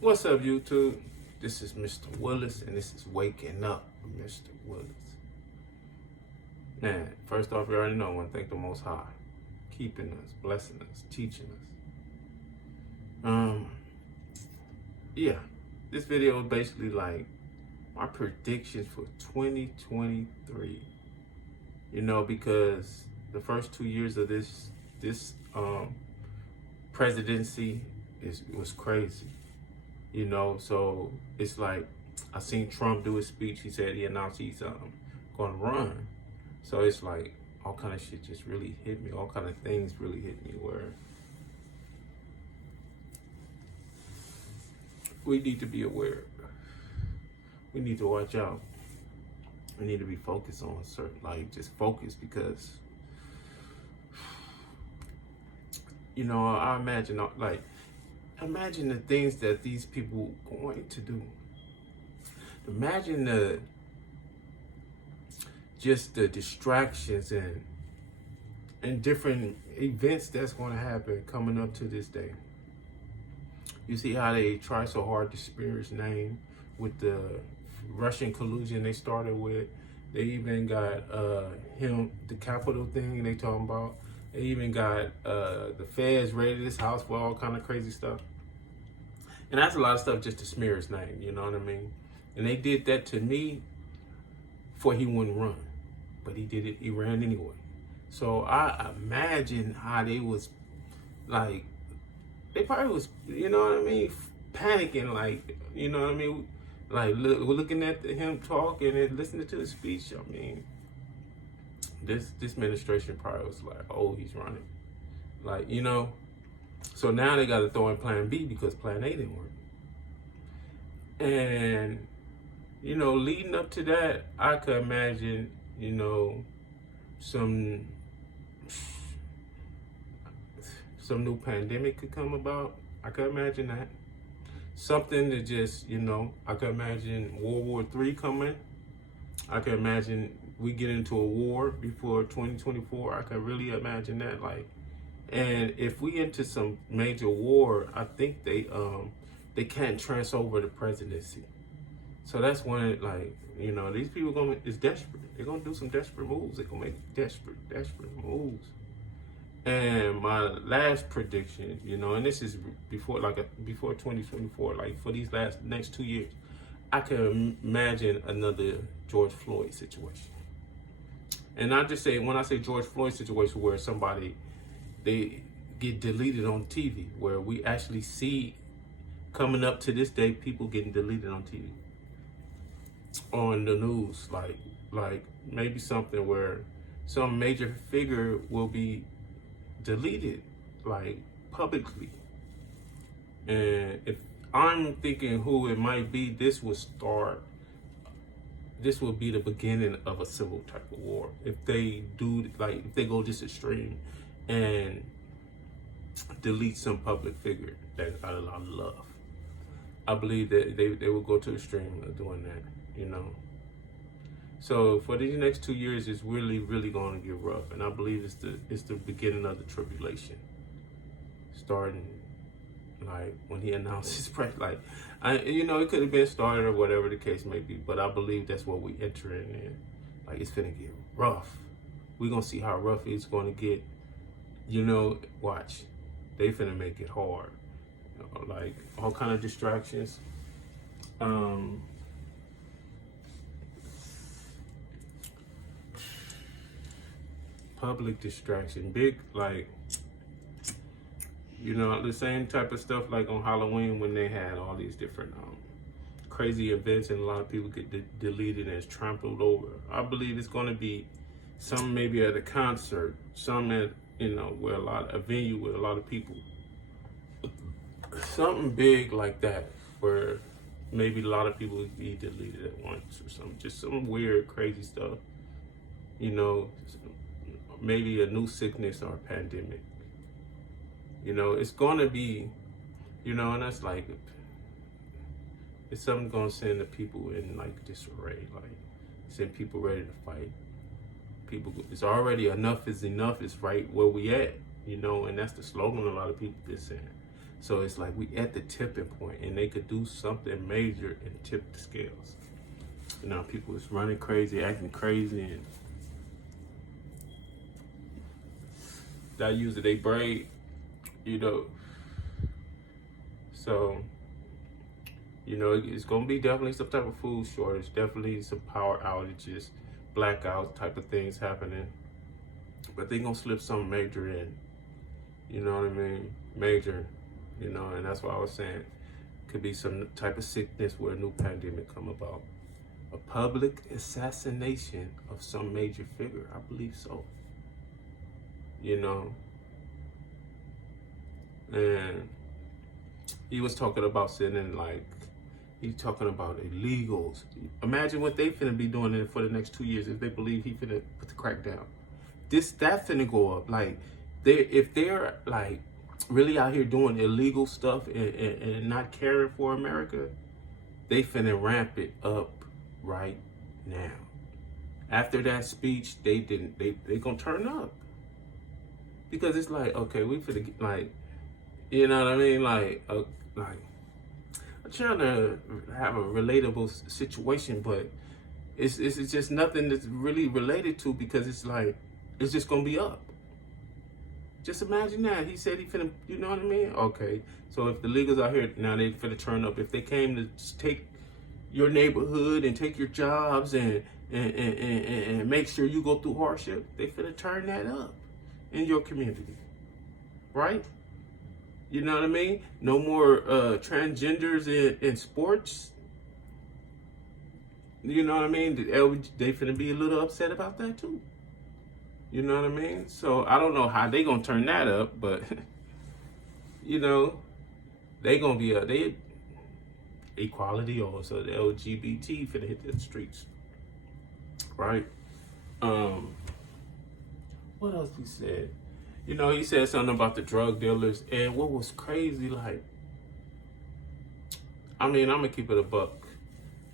What's up, YouTube? This is Mr. Willis, and this is Waking Up with Mr. Willis. Man, first off, you already know I want to thank the Most High, keeping us, blessing us, teaching us. Yeah, this video is basically like my predictions for 2023. You know, because the first 2 years of this presidency was crazy. You know, so it's like I seen Trump do his speech. He said he announced he's going to run. So it's like all kind of shit just really hit me. All kind of things really hit me where we need to be aware. We need to watch out. We need to be focused on certain, like just focus, because you know, I imagine imagine the things that these people going to do. Imagine the distractions and different events that's going to happen coming up to this day. You see how they try so hard to smear his name with the Russian collusion they started with. They even got the Capitol thing they talking about. They even got the feds raided his house for all kind of crazy stuff. And that's a lot of stuff just to smear his name, you know what I mean? And they did that to me before he wouldn't run. But he did it, he ran anyway. So I imagine how they was like, they probably was, you know what I mean, panicking, like, you know what I mean? Like looking at him talking and listening to his speech. I mean, this administration probably was like, oh, he's running. Like, you know, so now they got to throw in plan B because plan A didn't work. And, you know, leading up to that, I could imagine, you know, some new pandemic could come about. I could imagine that. Something to just, you know, I could imagine World War III coming. I could imagine we get into a war before 2024. I could really imagine that. Like, and if we into some major war, I think they can't transfer over the presidency. So that's when, like, you know, these people is desperate. They're gonna do some desperate moves. They're gonna make desperate moves. And my last prediction, you know, and this is before 2024, like for these next 2 years, I can imagine another George Floyd situation. And I just say, when I say George Floyd situation, where they get deleted on TV, where we actually see coming up to this day, people getting deleted on TV, on the news, like maybe something where some major figure will be deleted, like publicly. And if I'm thinking who it might be, this will be the beginning of a civil type of war. If they do, like, if they go this extreme and delete some public figure that got a lot of love, I believe that they will go to the extreme of doing that, you know. So for these next 2 years, it's really going to get rough, and I believe it's the beginning of the tribulation, starting like when he announced his press. Like, you know, it could have been started or whatever the case may be, but I believe that's what we entering in. Like, it's gonna get rough. We're gonna see how rough it's gonna get. You know, watch. They finna make it hard. You know, like all kind of distractions. Public distraction, big, like, you know, the same type of stuff like on Halloween when they had all these different crazy events and a lot of people get deleted and it's trampled over. I believe it's going to be some maybe at a concert, some at, you know, where a venue with a lot of people. Something big like that where maybe a lot of people would be deleted at once or something. Just some weird, crazy stuff. You know, maybe a new sickness or a pandemic. You know, it's going to be, you know, and that's like, it's something going to send the people in like disarray, like send people ready to fight. People, it's already enough is enough, is right where we at, you know, and that's the slogan a lot of people been saying. So it's like we at the tipping point, and they could do something major and tip the scales. You know, people is running crazy, acting crazy, and that usually they braid, you know. So, you know, it's gonna be definitely some type of food shortage, definitely some power outages, blackouts type of things happening. But they gonna slip something major in. You know what I mean? Major, you know, and that's why I was saying could be some type of sickness where a new pandemic come about. A public assassination of some major figure, I believe so. You know, and he was talking about sending like, he's talking about illegals. Imagine what they finna be doing for the next 2 years if they believe he finna put the crack down. That finna go up. Like, if they're like really out here doing illegal stuff and not caring for America, they finna ramp it up right now. After that speech, they gonna turn up. Because it's like, okay, we finna get, like, you know what I mean? Like I'm trying to have a relatable situation, but it's just nothing that's really related to, because it's like, it's just gonna be up. Just imagine that. He said he finna, you know what I mean? Okay, so if the legals out here, now they finna turn up. If they came to take your neighborhood and take your jobs and make sure you go through hardship, they finna turn that up in your community, right? You know what I mean? No more transgenders in sports. You know what I mean? They finna be a little upset about that too. You know what I mean? So I don't know how they gonna turn that up, but you know, they gonna be they equality, or so the LGBT finna hit the streets, right? What else he said? You know, he said something about the drug dealers, and what was crazy, like, I mean, I'm gonna keep it a buck.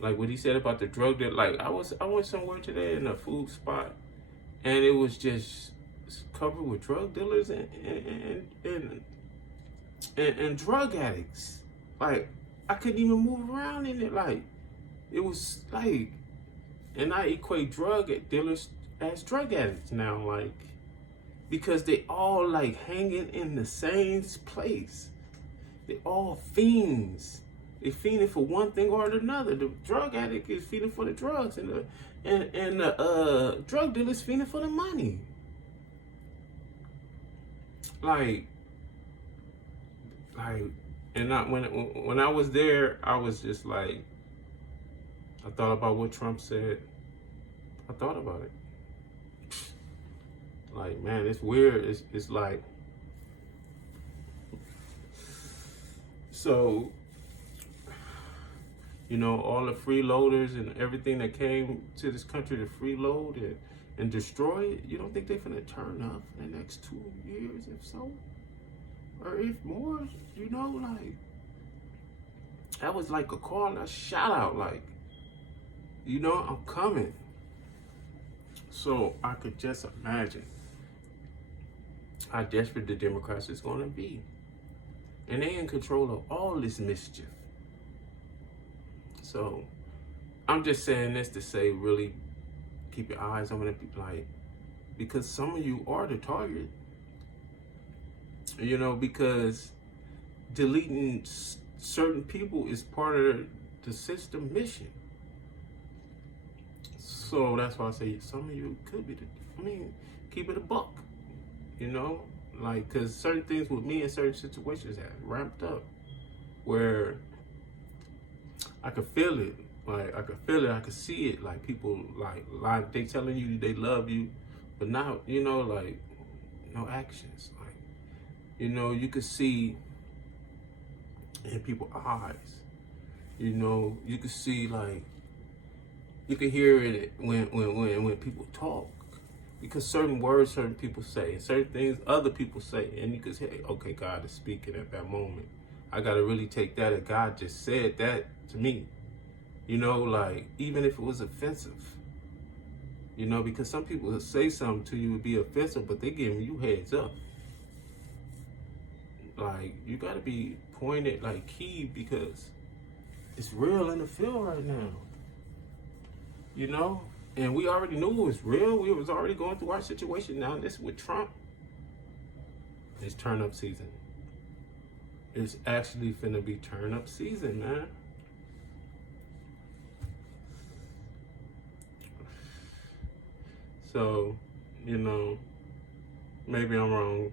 Like what he said about the drug dealer, like I went somewhere today in a food spot, and it was just covered with drug dealers and drug addicts. Like I couldn't even move around in it. Like it was like, and I equate drug dealers as drug addicts now, like, because they all like hanging in the same place. They all fiends. They fiending for one thing or another. The drug addict is fiending for the drugs, and the drug dealer is fiending for the money. Like, and when I was there, I was just like, I thought about what Trump said. I thought about it. Like, man, it's weird. It's like, so, you know, all the freeloaders and everything that came to this country to freeload and destroy it, you don't think they're gonna turn up in the next 2 years, if so? Or if more, you know, like, that was like a call, a shout out, like, you know, I'm coming. So I could just imagine how desperate the Democrats is gonna be. And they're in control of all this mischief. So I'm just saying this to say, really keep your eyes on it, like, because some of you are the target. You know, because deleting certain people is part of the system mission. So that's why I say some of you could be keep it a buck. You know, like, because certain things with me in certain situations have ramped up where I could feel it. Like, I could feel it, I could see it. Like, people, like they telling you they love you, but now, you know, like, no actions. Like, you know, you could see in people's eyes. You know, you could see, like, you could hear it when people talk. Because certain words certain people say, certain things other people say, and you could say, okay, God is speaking at that moment. I gotta really take that, and God just said that to me. You know, like, even if it was offensive. You know, because some people will say something to you would be offensive, but they giving you heads up. Like, you gotta be pointed, like, key, because it's real in the field right now. You know? And we already knew it was real. We was already going through our situation. Now this with Trump, it's turn up season. It's actually finna be turn up season, man. So, you know, maybe I'm wrong,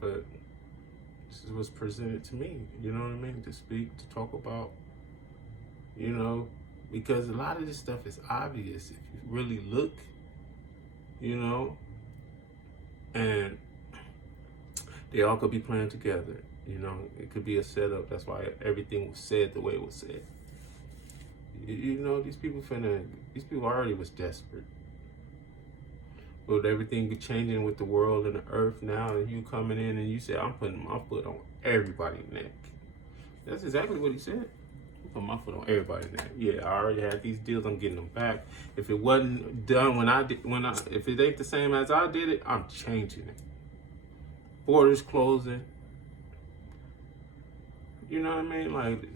but this is what's presented to me. You know what I mean? To speak, to talk about, you know, because a lot of this stuff is obvious if you really look, you know, and they all could be playing together. You know, it could be a setup. That's why everything was said the way it was said. You know, these people already was desperate. With everything changing with the world and the earth now, and you coming in and you say, I'm putting my foot on everybody's neck. That's exactly what he said. I'm putting my foot on everybody's neck. Yeah, I already had these deals, I'm getting them back. If it wasn't done if it ain't the same as I did it, I'm changing it. Borders closing. You know what I mean?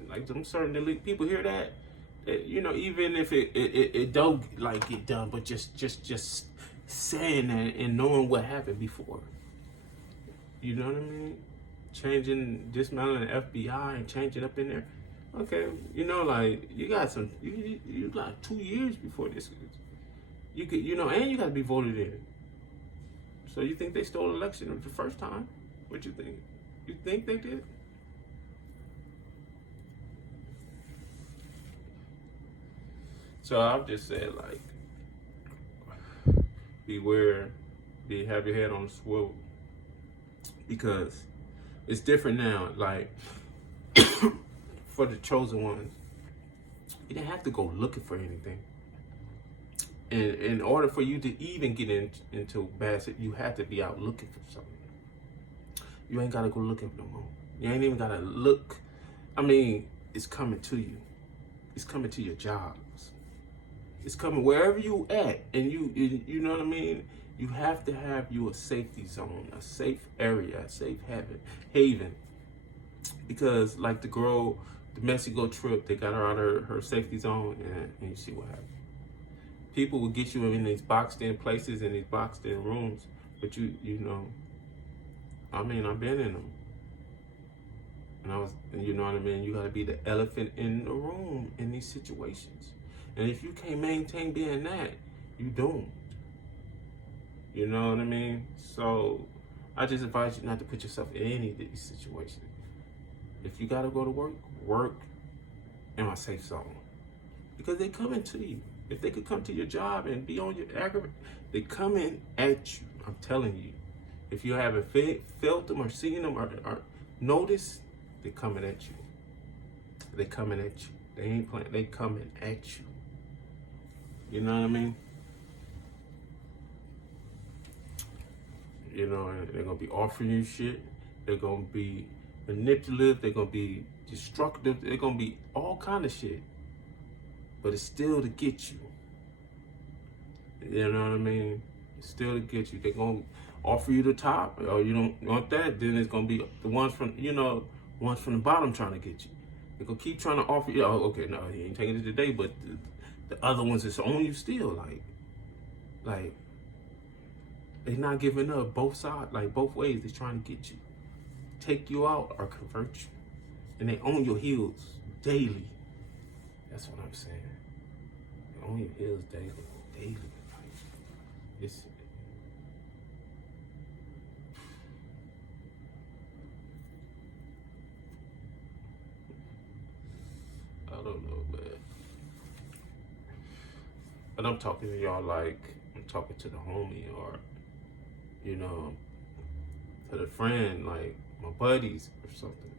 Like them certain elite people hear that. You know, even if it don't like get done, but just saying that and knowing what happened before. You know what I mean? Dismantling the FBI and changing up in there. Okay, you know, like you got 2 years before this. You could, you know, and you got to be voted in. So you think they stole the election the first time? What you think? You think they did? So I've just said, like, beware, have your head on the swivel, because it's different now. Like, for the chosen ones, you didn't have to go looking for anything. And in order for you to even get into Bassett, you had to be out looking for something. You ain't gotta go looking no more. You ain't even gotta look. I mean, it's coming to you. It's coming to your jobs. It's coming wherever you at, and you know what I mean? You have to have you a safety zone, a safe area, a safe haven. Because like the girl, the Mexico trip, they got her out of her safety zone, and you see what happened. People will get you in these boxed in places, in these boxed in rooms, but you know, I mean, I've been in them. And you know what I mean? You gotta be the elephant in the room in these situations. And if you can't maintain being that, you doomed. You know what I mean? So I just advise you not to put yourself in any of these situations. If you gotta go to work in my safe zone. Because they coming to you. If they could come to your job and be on your aggravate, they coming at you. I'm telling you. If you haven't felt them or seen them or noticed, they coming at you. They coming at you. They ain't playing. They coming at you. You know what I mean? You know, and they're gonna be offering you shit. They're gonna be manipulative. They're gonna be destructive. They're gonna be all kind of shit. But it's still to get you. You know what I mean? It's still to get you. They're gonna offer you the top, or you don't want that. Then it's gonna be the ones from the bottom trying to get you. They're gonna keep trying to offer you. Oh, okay, no, he ain't taking it today, but the other ones is on you still. Like they're not giving up. Both sides, like both ways, they're trying to get you, take you out or convert you, and they own your heels daily. That's what I'm saying. They own your heels daily. Like, it's. I don't know, man. But I'm talking to y'all like I'm talking to the homie, or, you know, to the friend, like my buddies or something.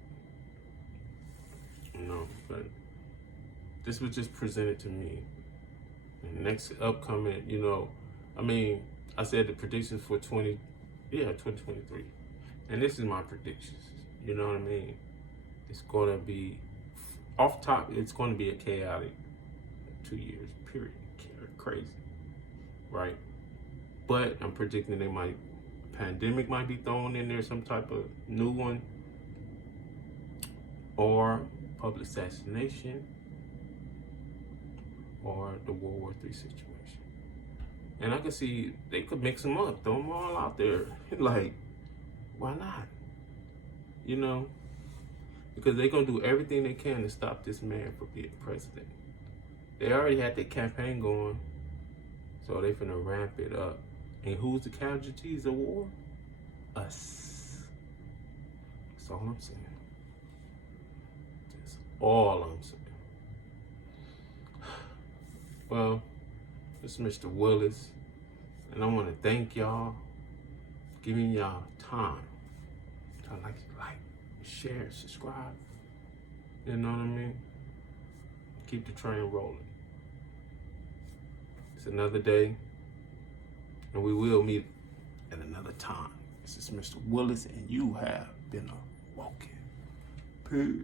You know, but this was just presented to me. And next upcoming, you know, I mean, I said the predictions for 2023. And this is my predictions. You know what I mean? It's gonna be off top, it's gonna be a chaotic 2 years, period. Crazy. Right? But I'm predicting pandemic might be thrown in there, some type of new one. or public assassination, or the World War III situation. And I could see they could mix them up, throw them all out there. Like, why not? You know, because they're gonna do everything they can to stop this man from being president. They already had their campaign going, so they finna ramp it up. And who's the casualties of war? Us. That's all I'm saying. That's all I'm saying. Well, this is Mr. Willis, and I want to thank y'all for giving y'all time to like, share, subscribe. You know what I mean? Keep the train rolling. It's another day, and we will meet at another time. This is Mr. Willis, and you have been a walking. Peace.